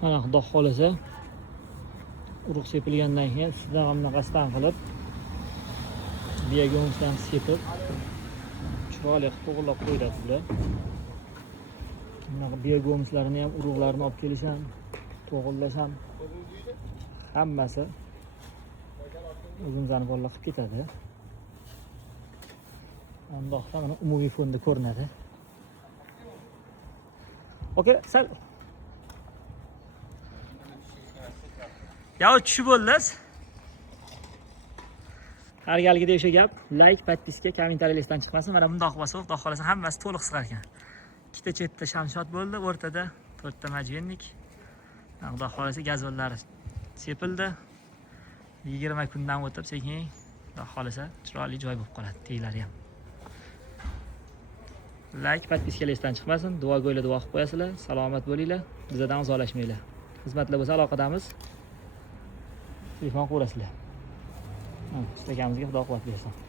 Mana Xudo xolasa urug' sepilgandan keyin ustidan ham bunaqasidan qilib biyago'ngni ham sepib chiroyli qilib to'g'irlab qo'yiladi bular. Bunaqa biyago'nglarni ham urug'larni olib kelish ham, to'g'irlash ham hammasi o'zimizning bolalar qilib ketadi. Undoqda mana umumiy fonda ko'rinadi. Okey, sal Ya tushib bo'ldiz. Har galgidek o'sha gap, like, podpiska, kommentariyalar esdan chiqmasin. Mana bundoq bo'lsa, Xudo xolasa hammasi to'liq sig'ar ekan. Ikkita chetda shamshot bo'ldi, o'rtada 4 ta majvennik. Xudo xolasa gazonlar sepildi. 20 kundan o'tib sekin Xudo xolasa chiroyli joy bo'lib qoladi, teylari ham. Like, podpiskalar esdan chiqmasin. Duogo'ylar duo qilib qo'yasizlar. Salomat bo'linglar. Bizdan uzoqlashmanglar. Xizmatlar bo'lsa aloqadamiz. Telefon qo'rasizlar. Istagamizga Xudo quvvat bersin.